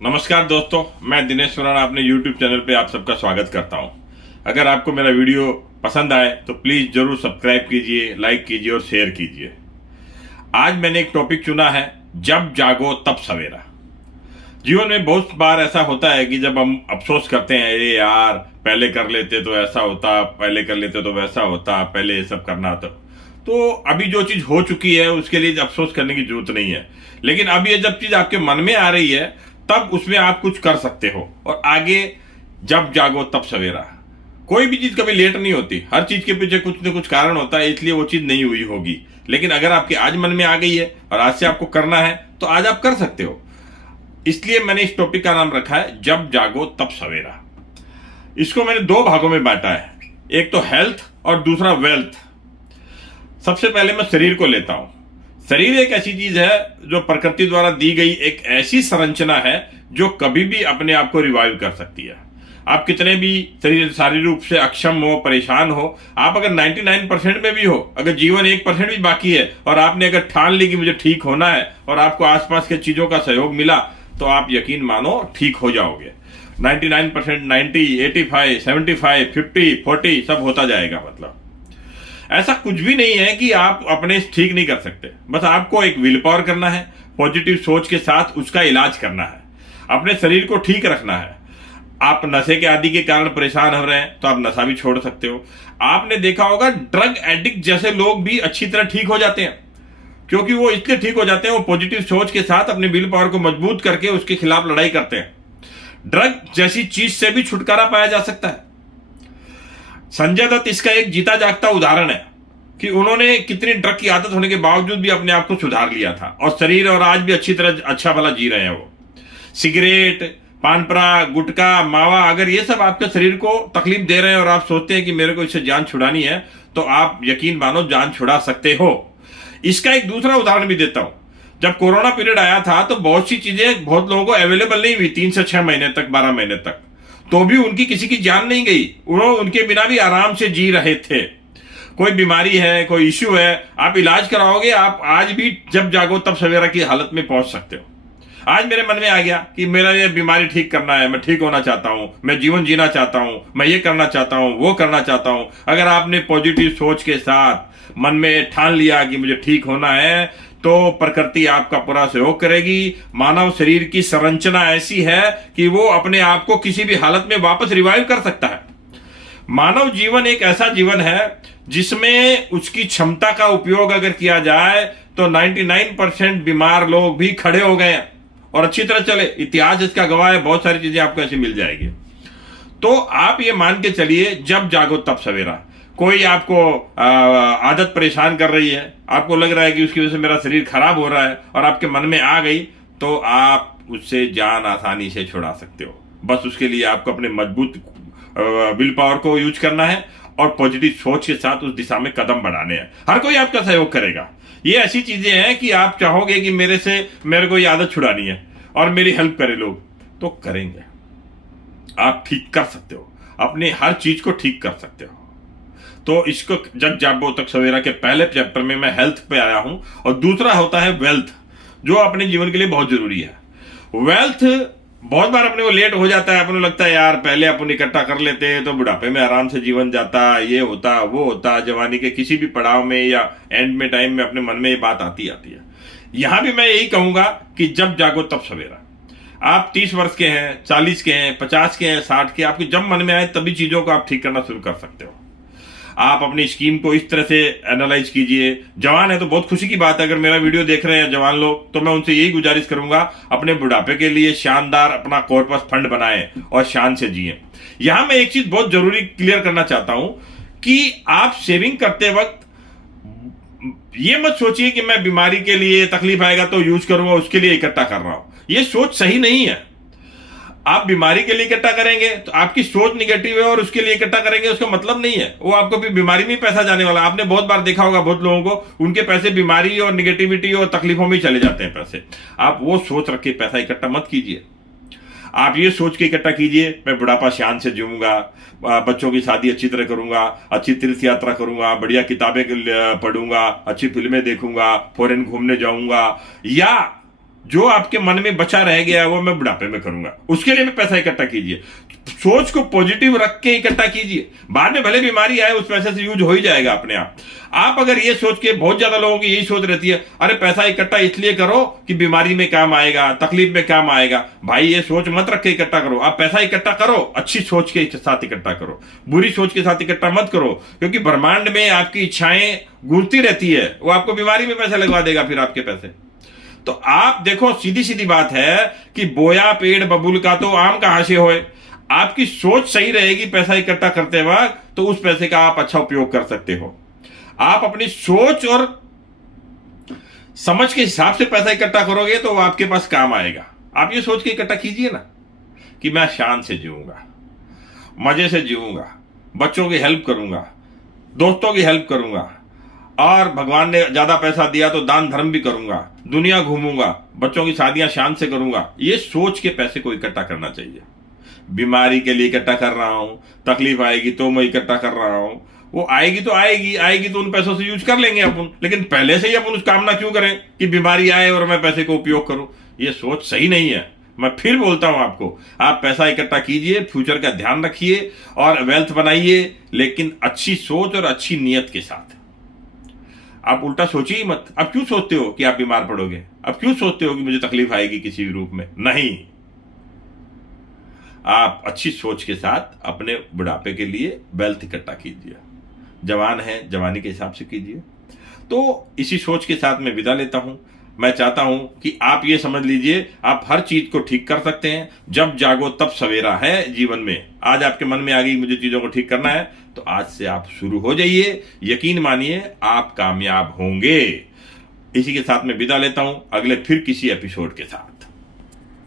नमस्कार दोस्तों, मैं दिनेश सुराणा अपने YouTube चैनल पे आप सबका स्वागत करता हूं। अगर आपको मेरा वीडियो पसंद आए तो प्लीज जरूर सब्सक्राइब कीजिए, लाइक कीजिए और शेयर कीजिए। आज मैंने एक टॉपिक चुना है, जब जागो तब सवेरा। जीवन में बहुत बार ऐसा होता है कि जब हम अफसोस करते हैं, अरे यार पहले कर लेते तो ऐसा होता, पहले कर लेते तो वैसा होता, पहले ये सब करना था। तो अभी जो चीज हो चुकी है उसके लिए अफसोस करने की जरूरत नहीं है, लेकिन अब ये जब चीज आपके मन में आ रही है तब उसमें आप कुछ कर सकते हो। और आगे जब जागो तब सवेरा। कोई भी चीज कभी लेट नहीं होती, हर चीज के पीछे कुछ न कुछ कारण होता है, इसलिए वो चीज नहीं हुई होगी। लेकिन अगर आपके आज मन में आ गई है और आज से आपको करना है तो आज आप कर सकते हो। इसलिए मैंने इस टॉपिक का नाम रखा है, जब जागो तब सवेरा। इसको मैंने दो भागों में बांटा है, एक तो हेल्थ और दूसरा वेल्थ। सबसे पहले मैं शरीर को लेता हूं। शरीर एक ऐसी चीज है जो प्रकृति द्वारा दी गई एक ऐसी संरचना है जो कभी भी अपने आप को रिवाइव कर सकती है। आप कितने भी शारीरिक रूप से अक्षम हो, परेशान हो, आप अगर 99% में भी हो, अगर जीवन 1% भी बाकी है और आपने अगर ठान ली कि मुझे ठीक होना है और आपको आसपास के चीजों का सहयोग मिला तो आप यकीन मानो ठीक हो जाओगे। 99%, 90, 85, 75, 50, 40 सब होता जाएगा। मतलब ऐसा कुछ भी नहीं है कि आप अपने ठीक नहीं कर सकते। बस आपको एक विल पावर करना है, पॉजिटिव सोच के साथ उसका इलाज करना है, अपने शरीर को ठीक रखना है। आप नशे के आदि के कारण परेशान हो रहे हैं तो आप नशा भी छोड़ सकते हो। आपने देखा होगा ड्रग एडिक्ट जैसे लोग भी अच्छी तरह ठीक हो जाते हैं, क्योंकि वो इसलिए ठीक हो जाते हैं, वो पॉजिटिव सोच के साथ अपने विल पावर को मजबूत करके उसके खिलाफ लड़ाई करते हैं। ड्रग जैसी चीज से भी छुटकारा पाया जा सकता है। संजय दत्त इसका एक जीता जागता उदाहरण है कि उन्होंने कितनी ड्रग की आदत होने के बावजूद भी अपने आप को सुधार लिया था और शरीर और आज भी अच्छी तरह अच्छा भला जी रहे हैं। वो सिगरेट, पानपरा, गुटखा, मावा, अगर ये सब आपके शरीर को तकलीफ दे रहे हैं और आप सोचते हैं कि मेरे को इससे जान छुड़ानी है तो आप यकीन मानो जान छुड़ा सकते हो। इसका एक दूसरा उदाहरण भी देता हूं। जब कोरोना पीरियड आया था तो बहुत सी चीजें बहुत लोगों को अवेलेबल नहीं हुई, 3 से 6 महीने तक, 12 महीने तक, तो भी उनकी किसी की जान नहीं गई। उन्होंने उनके बिना भी आराम से जी रहे थे। कोई बीमारी है, कोई इश्यू है, आप इलाज कराओगे, आप आज भी जब जागो तब सवेरा की हालत में पहुंच सकते हो। आज मेरे मन में आ गया कि मेरा ये बीमारी ठीक करना है, मैं ठीक होना चाहता हूं, मैं जीवन जीना चाहता हूं, मैं ये करना चाहता हूं, वो करना चाहता हूं। अगर आपने पॉजिटिव सोच के साथ मन में ठान लिया कि मुझे ठीक होना है तो प्रकृति आपका पूरा सहयोग करेगी। मानव शरीर की संरचना ऐसी है कि वो अपने आप को किसी भी हालत में वापस रिवाइव कर सकता है। मानव जीवन एक ऐसा जीवन है जिसमें उसकी क्षमता का उपयोग अगर किया जाए तो 99% बीमार लोग भी खड़े हो गए हैं और अच्छी तरह चले। इतिहास इसका गवाह है, बहुत सारी चीजें आपको ऐसी मिल जाएगी। तो आप ये मान के चलिए, जब जागो तब सवेरा। कोई आपको आदत परेशान कर रही है, आपको लग रहा है कि उसकी वजह से मेरा शरीर खराब हो रहा है और आपके मन में आ गई तो आप उससे जान आसानी से छुड़ा सकते हो। बस उसके लिए आपको अपने मजबूत विल पावर को यूज करना है और पॉजिटिव सोच के साथ उस दिशा में कदम बढ़ाने हैं। हर कोई आपका सहयोग करेगा। ये ऐसी चीजें हैं कि आप चाहोगे कि मेरे को ये आदत छुड़ानी है और मेरी हेल्प करे लोग, तो करेंगे। आप ठीक कर सकते हो, अपने हर चीज को ठीक कर सकते हो। तो इसको जब जागो तक सवेरा के पहले चैप्टर में मैं हेल्थ पे आया हूं और दूसरा होता है वेल्थ, जो अपने जीवन के लिए बहुत जरूरी है। वेल्थ बहुत बार अपने को लेट हो जाता है, अपने को लगता है यार पहले अपन इकट्ठा कर लेते तो बुढ़ापे में आराम से जीवन जाता, ये होता वो होता। जवानी के किसी भी पड़ाव में या एंड में टाइम में अपने मन में ये बात आती है। यहां भी मैं यही कहूंगा कि जब जागो तब सवेरा। आप 30 वर्ष के हैं, 40 के हैं, 50 के हैं, 60 के, आपके जब मन में आए तभी चीजों को आप ठीक करना शुरू कर सकते हो। आप अपनी स्कीम को इस तरह से एनालाइज कीजिए। जवान है तो बहुत खुशी की बात है, अगर मेरा वीडियो देख रहे हैं जवान लोग, तो मैं उनसे यही गुजारिश करूंगा, अपने बुढ़ापे के लिए शानदार अपना कॉर्पस फंड बनाएं और शान से जिए। यहां मैं एक चीज बहुत जरूरी क्लियर करना चाहता हूं कि आप सेविंग करते वक्त ये मत सोचिए कि मैं बीमारी के लिए, तकलीफ आएगा तो यूज करूंगा, उसके लिए इकट्ठा कर रहा हूं। यह सोच सही नहीं है। आप बीमारी के लिए इकट्ठा करेंगे तो आपकी सोच निगेटिव है और उसके लिए इकट्ठा करेंगे, उसका मतलब नहीं है वो आपको भी बीमारी में पैसा जाने वाला। आपने बहुत बार देखा होगा, बहुत लोगों को उनके पैसे बीमारी और निगेटिविटी और तकलीफों में चले जाते हैं पैसे। आप वो सोच रख के पैसा इकट्ठा मत कीजिए। आप ये सोच के इकट्ठा कीजिए, मैं बुढ़ापा शान से जीऊंगा, बच्चों की शादी अच्छी तरह करूंगा, अच्छी तीर्थ यात्रा करूंगा, बढ़िया किताबें पढ़ूंगा, अच्छी फिल्में देखूंगा, फॉरेन घूमने जाऊंगा, या जो आपके मन में बचा रह गया वो मैं बुढ़ापे में करूंगा, उसके लिए मैं पैसा इकट्ठा कीजिए। सोच को पॉजिटिव रख के इकट्ठा कीजिए, बाद में भले बीमारी आए उस पैसे से यूज हो ही जाएगा अपने आप। आप अगर ये सोच के, बहुत ज्यादा लोगों की यही सोच रहती है, अरे पैसा इकट्ठा इसलिए करो कि बीमारी में काम आएगा, तकलीफ में काम आएगा। भाई ये सोच मत रख के इकट्ठा करो। आप पैसा इकट्ठा करो, अच्छी सोच के साथ इकट्ठा करो, बुरी सोच के साथ इकट्ठा मत करो, क्योंकि ब्रह्मांड में आपकी इच्छाएं घूमती रहती है, वो आपको बीमारी में पैसा लगवा देगा फिर आपके पैसे। तो आप देखो, सीधी सीधी बात है कि बोया पेड़ बबूल का तो आम कहां से होए। आपकी सोच सही रहेगी पैसा इकट्ठा करते वक्त, तो उस पैसे का आप अच्छा उपयोग कर सकते हो। आप अपनी सोच और समझ के हिसाब से पैसा इकट्ठा करोगे तो वो आपके पास काम आएगा। आप ये सोच के इकट्ठा कीजिए ना कि मैं शान से जीऊंगा, मजे से जीऊंगा, बच्चों की हेल्प करूंगा, दोस्तों की हेल्प करूंगा, और भगवान ने ज्यादा पैसा दिया तो दान धर्म भी करूंगा, दुनिया घूमूंगा, बच्चों की शादियां शान से करूंगा। ये सोच के पैसे को इकट्ठा करना चाहिए। बीमारी के लिए इकट्ठा कर रहा हूं, तकलीफ आएगी तो मैं इकट्ठा कर रहा हूं, वो आएगी तो आएगी तो उन पैसों से यूज कर लेंगे अपन, लेकिन पहले से ही अपन उस कामना क्यों करें कि बीमारी आए और मैं पैसे को उपयोग करूं। ये सोच सही नहीं है। मैं फिर बोलता हूं आपको, आप पैसा इकट्ठा कीजिए, फ्यूचर का ध्यान रखिए और वेल्थ बनाइए, लेकिन अच्छी सोच और अच्छी नीयत के साथ। आप उल्टा सोचिए ही मत। आप क्यों सोचते हो कि आप बीमार पड़ोगे? आप क्यों सोचते हो कि मुझे तकलीफ आएगी किसी भी रूप में? नहीं, आप अच्छी सोच के साथ अपने बुढ़ापे के लिए वेल्थ इकट्ठा कीजिए। जवान है, जवानी के हिसाब से कीजिए। तो इसी सोच के साथ मैं विदा लेता हूं। मैं चाहता हूं कि आप ये समझ लीजिए, आप हर चीज को ठीक कर सकते हैं। जब जागो तब सवेरा है जीवन में। आज आपके मन में आ गई मुझे चीजों को ठीक करना है, तो आज से आप शुरू हो जाइए। यकीन मानिए आप कामयाब होंगे। इसी के साथ मैं विदा लेता हूं, अगले फिर किसी एपिसोड के साथ।